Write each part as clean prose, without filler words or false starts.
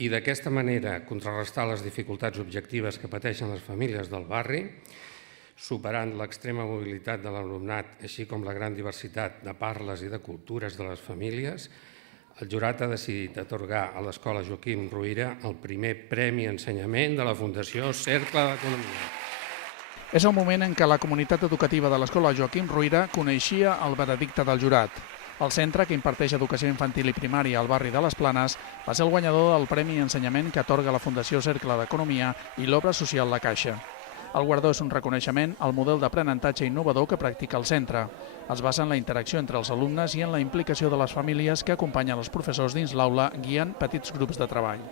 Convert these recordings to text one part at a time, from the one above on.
i d'aquesta manera contrarrestar les dificultats objectives que pateixen les famílies del barri, superant l'extrema mobilitat de l'alumnat, així com la gran diversitat de parles i de cultures de les famílies, el jurat ha decidit atorgar a l'Escola Joaquim Ruyra el primer Premi Ensenyament de la Fundació Cercle d'Economia. És el moment en què la comunitat educativa de l'Escola Joaquim Ruyra coneixia el veredicte del jurat. El centre, que imparteix educació infantil i primària al barri de les Planes, va ser el guanyador del Premi Ensenyament que atorga la Fundació Cercle d'Economia i l'Obra Social La Caixa. El guardó és un reconeixement al model d'aprenentatge innovador que practica el centre. Es basa en la interacció entre els alumnes i en la implicació de les famílies que acompanyen els professors dins l'aula guiant petits grups de treball.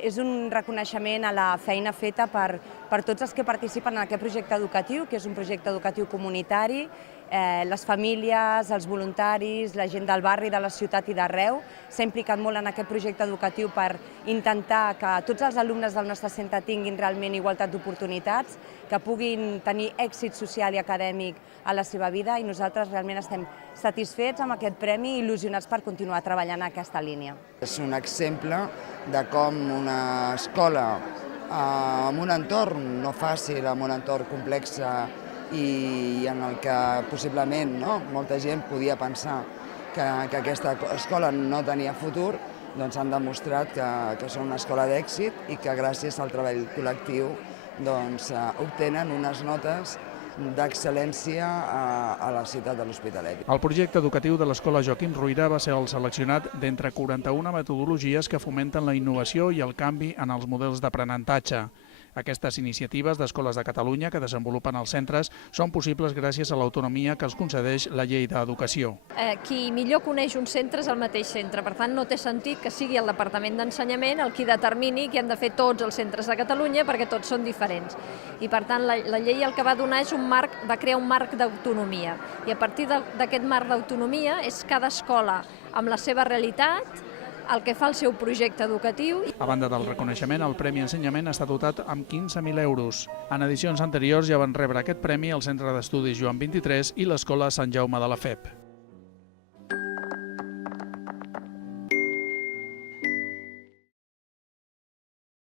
És un reconeixement a la feina feta per tots els que participen en aquest projecte educatiu, que és un projecte educatiu comunitari. Les famílies, els voluntaris, la gent del barri, de la ciutat i d'arreu s'ha implicat molt en aquest projecte educatiu per intentar que tots els alumnes del nostre centre tinguin realment igualtat d'oportunitats, que puguin tenir èxit social i acadèmic a la seva vida, i nosaltres realment estem satisfets amb aquest premi i il·lusionats per continuar treballant en aquesta línia. És un exemple de com una escola amb un entorn no fàcil, amb un entorn complex i en el que possiblement molta gent podia pensar que aquesta escola no tenia futur, doncs han demostrat que són una escola d'èxit i que gràcies al treball col·lectiu obtenen unes notes d'excel·lència a la ciutat de l'Hospitalet. El projecte educatiu de l'Escola Joaquim Ruyra va ser el seleccionat d'entre 41 metodologies que fomenten la innovació i el canvi en els models d'aprenentatge. Aquestes iniciatives d'escoles de Catalunya que desenvolupen els centres són possibles gràcies a l'autonomia que els concedeix la Llei d'Educació. Qui millor coneix un centre és el mateix centre, per tant no té sentit que sigui el Departament d'Ensenyament el qui determini què han de fer tots els centres de Catalunya, perquè tots són diferents. I per tant la llei el que va donar és va crear un marc d'autonomia, i a partir d'aquest marc d'autonomia és cada escola amb la seva realitat el que fa el seu projecte educatiu. A banda del reconeixement, el Premi Ensenyament està dotat amb 15.000 euros. En edicions anteriors ja van rebre aquest premi el Centre d'Estudis Joan 23 i l'Escola Sant Jaume de la FEP.